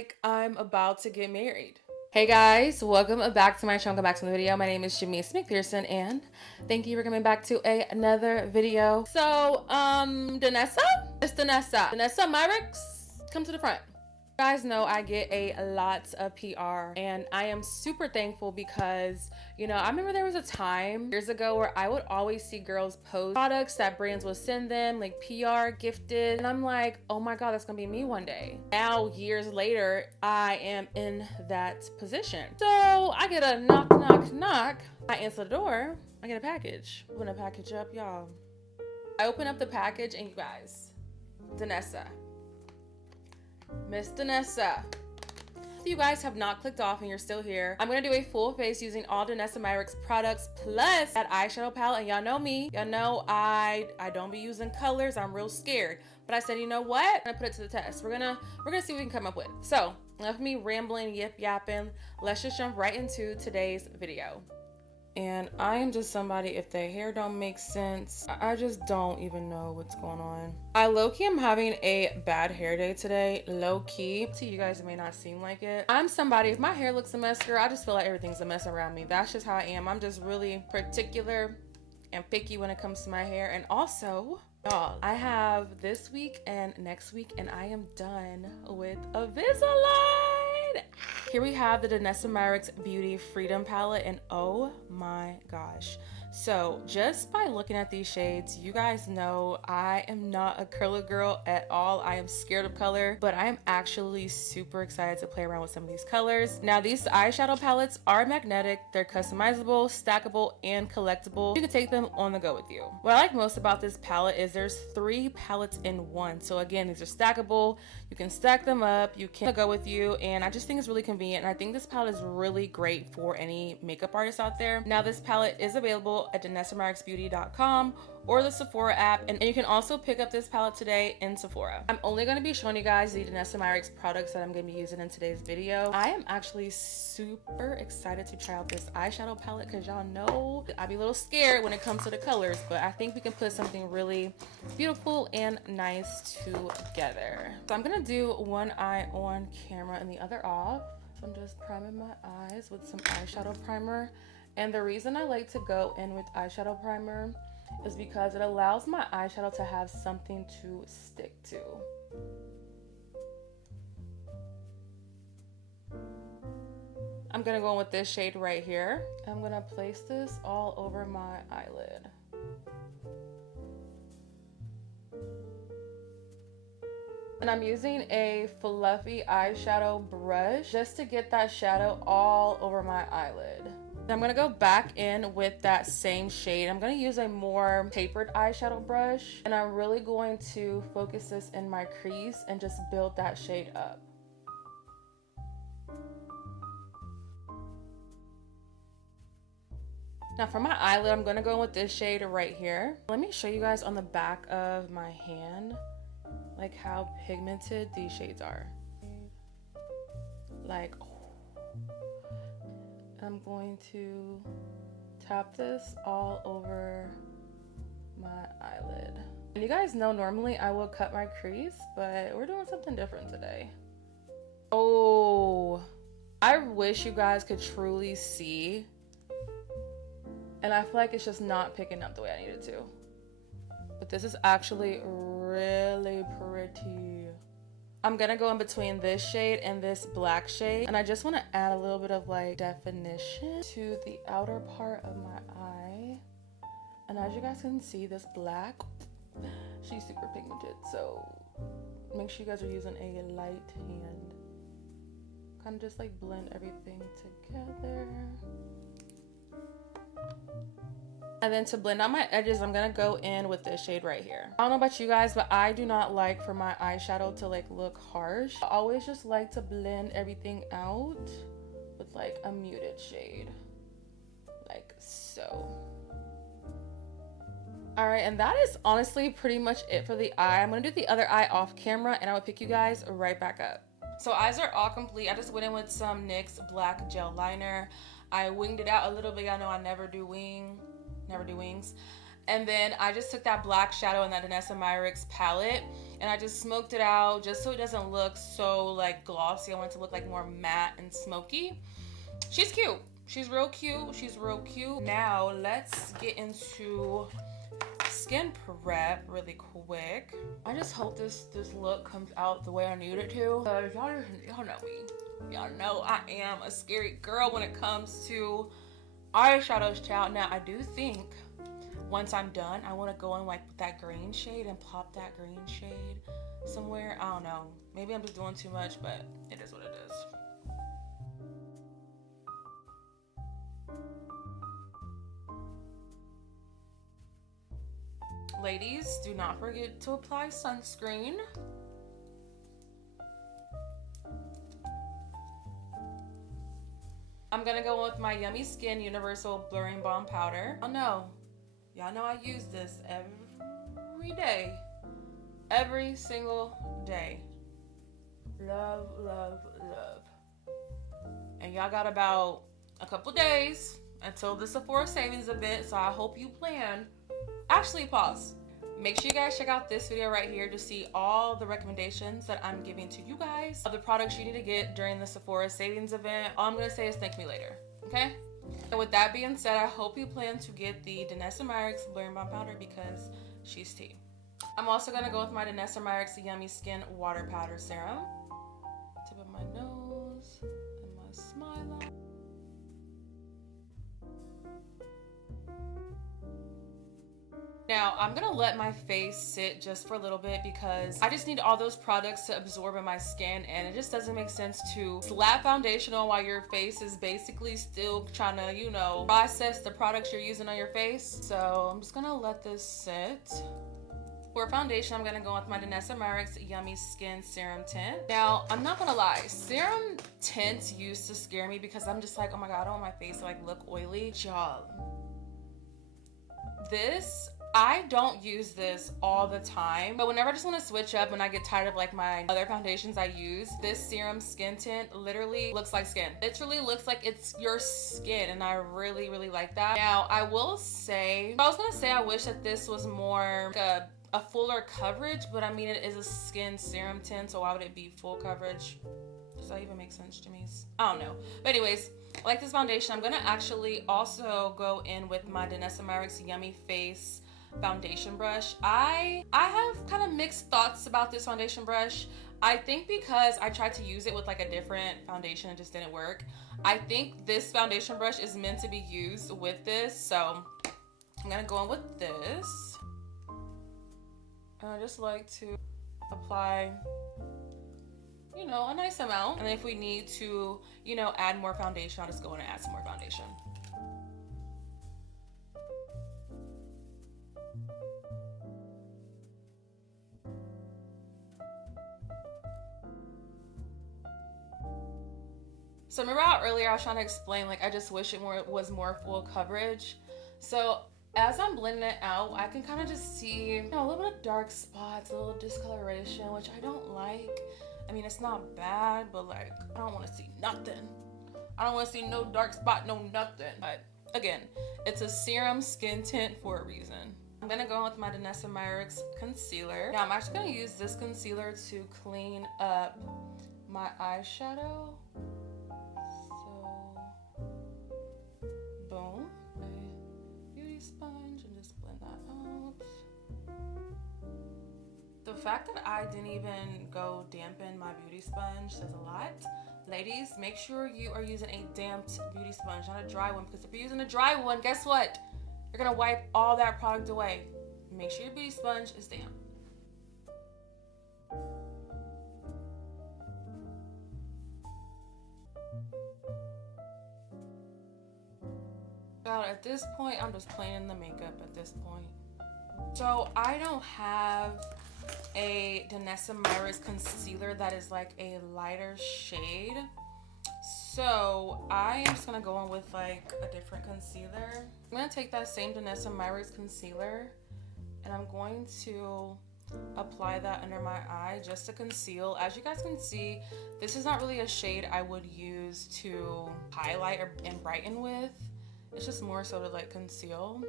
like I'm about to get married. Hey guys, welcome back to my channel. Welcome back to the video. My name is Jamise McPherson and thank you for coming back to another video. So, Danessa? It's Danessa. Danessa Myricks, come to the front. You guys know I get a lot of PR and I am super thankful because, I remember there was a time years ago where I would always see girls post products that brands would send them, like PR, gifted, and I'm like, oh my God, that's gonna be me one day. Now, years later, I am in that position. So I get a knock, knock, knock. I answer the door, I get a package. Open a package up, y'all. I open up the package and you guys, Danessa. Miss Danessa. If you guys have not clicked off and you're still here, I'm gonna do a full face using all Danessa Myricks products plus that eyeshadow palette. And y'all know me, y'all know I don't be using colors. I'm real scared. But I said, you know what? I'm gonna put it to the test. We're gonna see what we can come up with. So enough of me rambling, yip yapping. Let's just jump right into today's video. And I am just somebody, if their hair don't make sense, I just don't even know what's going on. I low-key am having a bad hair day today, low-key. To you guys, it may not seem like it. I'm somebody, if my hair looks a mess, girl, I just feel like everything's a mess around me. That's just how I am. I'm just really particular and picky when it comes to my hair. And also, y'all, I have this week and next week, and I am done with Invisalign. Here we have the Danessa Myricks Beauty Freedom Palette, and oh my gosh. So just by looking at these shades, you guys know I am not a color girl at all. I am scared of color, but I am actually super excited to play around with some of these colors. Now, these eyeshadow palettes are magnetic, they're customizable, stackable, and collectible. You can take them on the go with you. What I like most about this palette is there's 3 palettes in one. So again, these are stackable, you can stack them up, you can go with you, and I just think it's really convenient. And I think this palette is really great for any makeup artist out there. Now, this palette is available at DanessaMyricksBeauty.com or the Sephora app, and you can also pick up this palette today in Sephora. I'm only going to be showing you guys the Danessa Myricks products that I'm going to be using in today's video. I am actually super excited to try out this eyeshadow palette because y'all know I be a little scared when it comes to the colors, but I think we can put something really beautiful and nice together. So I'm going to do one eye on camera and the other off. So I'm just priming my eyes with some eyeshadow primer. And the reason I like to go in with eyeshadow primer is because it allows my eyeshadow to have something to stick to. I'm gonna go in with this shade right here. I'm gonna place this all over my eyelid. And I'm using a fluffy eyeshadow brush just to get that shadow all over my eyelid. I'm gonna go back in with that same shade. I'm gonna use a more tapered eyeshadow brush, and I'm really going to focus this in my crease and just build that shade up. Now for my eyelid, I'm gonna go in with this shade right here. Let me show you guys on the back of my hand, like how pigmented these shades are. Like, I'm going to tap this all over my eyelid. And you guys know normally I will cut my crease, but we're doing something different today. Oh, I wish you guys could truly see. And I feel like it's just not picking up the way I need it to. But this is actually really pretty. I'm gonna go in between this shade and this black shade, and I just want to add a little bit of like definition to the outer part of my eye. And as you guys can see, this black, she's super pigmented, so make sure you guys are using a light hand. Kind of just like blend everything together. And then to blend out my edges, I'm gonna go in with this shade right here. I don't know about you guys, but I do not like for my eyeshadow to like look harsh. I always just like to blend everything out with like a muted shade, like so. All right, and that is honestly pretty much it for the eye. I'm gonna do the other eye off camera and I will pick you guys right back up. So eyes are all complete. I just went in with some NYX black gel liner. I winged it out a little bit. Y'all know I never do wings. And then I just took that black shadow in that Danessa Myricks palette and I just smoked it out just so it doesn't look so like glossy. I want it to look like more matte and smoky. She's cute. She's real cute. She's real cute. Now let's get into skin prep really quick. I just hope this look comes out the way I need it to. Y'all know me. Y'all know I am a scary girl when it comes to eyeshadows, child. Now I do think once I'm done, I want to go in like with that green shade and pop that green shade somewhere. I don't know. Maybe I'm just doing too much, but it is what it is. Ladies, do not forget to apply sunscreen. I'm gonna go with my Yummy Skin Universal Blurring Balm Powder. Oh no, y'all know I use this every day. Every single day. Love, love, love. And y'all got about a couple days until the Sephora savings event, so I hope you plan. Actually, pause. Make sure you guys check out this video right here to see all the recommendations that I'm giving to you guys of the products you need to get during the Sephora savings event. All I'm gonna say is thank me later, okay? And with that being said, I hope you plan to get the Danessa Myricks Blurring Balm Powder because she's tea. I'm also gonna go with my Danessa Myricks Yummy Skin Water Powder Serum. Tip of my nose and my smile line. Now, I'm gonna let my face sit just for a little bit because I just need all those products to absorb in my skin, and it just doesn't make sense to slap foundation on while your face is basically still trying to, you know, process the products you're using on your face. So I'm just gonna let this sit. For foundation, I'm gonna go with my Danessa Myricks Yummy Skin Serum Tint. Now, I'm not gonna lie, serum tints used to scare me because I'm just like, oh my God, I don't want my face to like look oily. Y'all, I don't use this all the time, but whenever I just want to switch up and I get tired of like my other foundations I use, this serum skin tint literally looks like skin. Literally looks like it's your skin, and I really, really like that. Now, I will say, I wish that this was more like a fuller coverage, but I mean, it is a skin serum tint, so why would it be full coverage? Does that even make sense to me? I don't know. But anyways, I like this foundation. I'm gonna actually also go in with my Danessa Myricks Yummy Face foundation brush. I have kind of mixed thoughts about this foundation brush. I think because I tried to use it with like a different foundation, it just didn't work. I think this foundation brush is meant to be used with this, so I'm gonna go in with this. And I just like to apply, you know, a nice amount. And if we need to, you know, add more foundation, I'll just go in and add some more foundation. So remember how earlier I was trying to explain, like, I just wish it was more full coverage. So as I'm blending it out, I can kind of just see, you know, a little bit of dark spots, a little discoloration, which I don't like. I mean, it's not bad, but like, I don't want to see nothing. I don't want to see no dark spot, no nothing. But again, it's a serum skin tint for a reason. I'm gonna go with my Danessa Myricks concealer. Now I'm actually gonna use this concealer to clean up my eyeshadow. Boom, a beauty sponge, and just blend that out. The fact that I didn't even go dampen my beauty sponge says a lot. Ladies, make sure you are using a damped beauty sponge, not a dry one, because if you're using a dry one, guess what? You're gonna wipe all that product away. Make sure your beauty sponge is damp. God, at this point, I'm just playing in the makeup at this point. So I don't have a Danessa Myricks concealer that is like a lighter shade. So I am just gonna go in with like a different concealer. I'm gonna take that same Danessa Myricks concealer and I'm going to apply that under my eye just to conceal. As you guys can see, this is not really a shade I would use to highlight and brighten with. It's just more so to like conceal.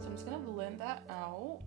So I'm just gonna blend that out.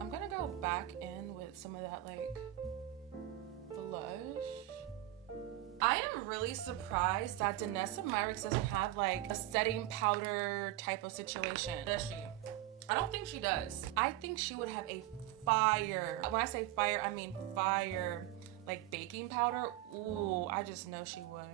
I'm gonna go back in with some of that like blush. I am really surprised that Danessa Myricks doesn't have like a setting powder type of situation. Does she? I don't think she does. I think she would have a fire. When I say fire, I mean fire, like baking powder. Ooh, I just know she would.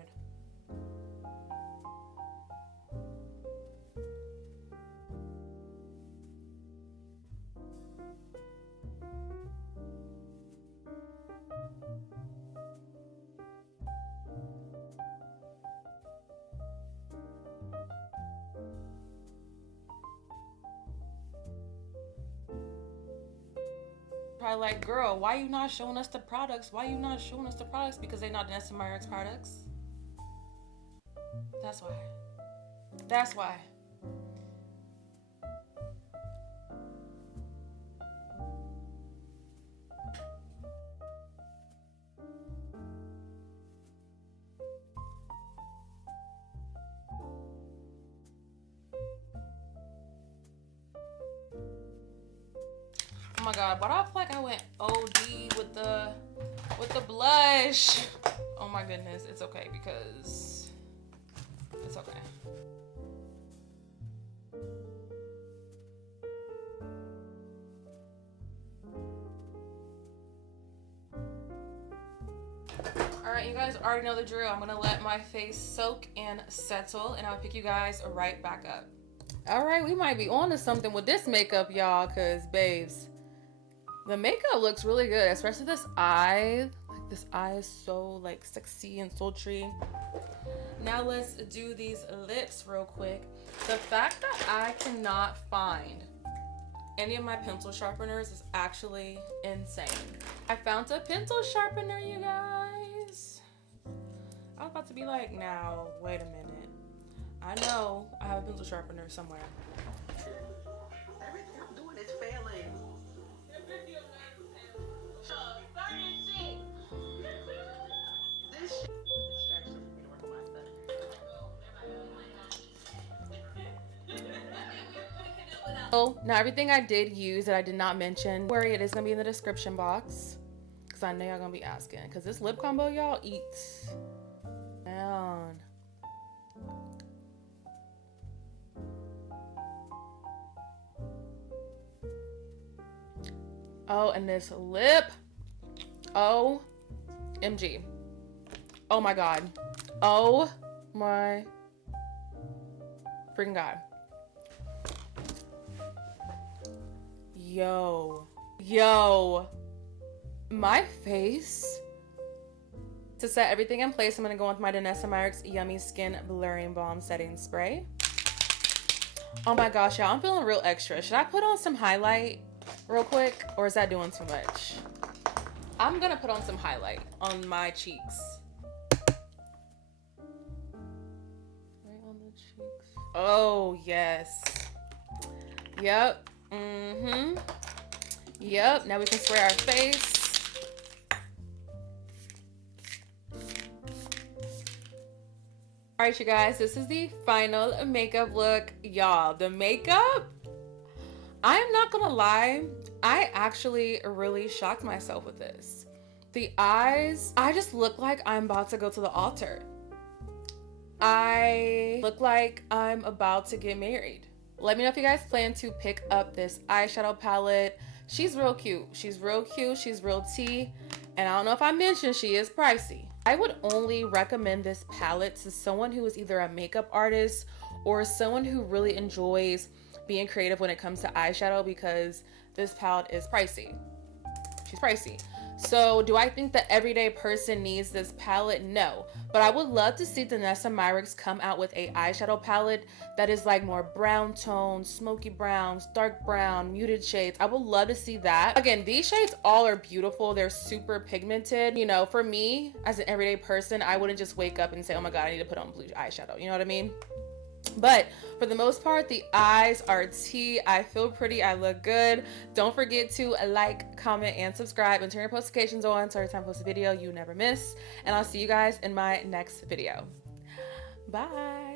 Probably like, girl, why you not showing us the products? Why you not showing us the products? Because they're not Danessa Myricks products. That's why. That's why. Oh my god, but I feel like I went OD with the blush. Oh my goodness, it's okay because it's okay. Alright, you guys already know the drill. I'm gonna let my face soak and settle, and I'll pick you guys right back up. Alright, we might be on to something with this makeup, y'all, because babes, the makeup looks really good, especially this eye. Like, this eye is so like sexy and sultry. Now let's do these lips real quick. The fact that I cannot find any of my pencil sharpeners is actually insane. I found a pencil sharpener, you guys. I was about to be like, now, wait a minute. I know I have a pencil sharpener somewhere. Everything I'm doing is failing. This shit is distraction for me to work on my stuff. So now everything I did use that I did not mention, don't worry, it is gonna be in the description box, because I know y'all gonna be asking, because this lip combo, y'all, eats down. Oh, and this lip, OMG. Oh my god. Oh my freaking god. Yo, my face. To set everything in place, I'm gonna go with my Danessa Myricks Yummy Skin Blurring Balm Setting Spray. Oh my gosh, y'all, I'm feeling real extra. Should I put on some highlight real quick, or is that doing too much? I'm gonna put on some highlight on my cheeks. Right on the cheeks. Oh, yes. Yep. Mm-hmm. Yep. Now we can spray our face. All right, you guys, this is the final makeup look. Y'all, the makeup, I am not gonna lie, I actually really shocked myself with this. The eyes, I just look like I'm about to go to the altar. I look like I'm about to get married. Let me know if you guys plan to pick up this eyeshadow palette. She's real cute. She's real cute. She's real tea. And I don't know if I mentioned she is pricey. I would only recommend this palette to someone who is either a makeup artist or someone who really enjoys being creative when it comes to eyeshadow, because this palette is pricey. She's pricey. So do I think the everyday person needs this palette? No, but I would love to see Danessa Myricks come out with a eyeshadow palette that is like more brown tones, smoky browns, dark brown, muted shades. I would love to see that. Again, these shades all are beautiful. They're super pigmented. You know, for me as an everyday person, I wouldn't just wake up and say, oh my God, I need to put on blue eyeshadow. You know what I mean? But for the most part, the eyes are tea. I feel pretty. I look good. Don't forget to like, comment, and subscribe, and turn your notifications on so every time I post a video, you never miss. And I'll see you guys in my next video. Bye.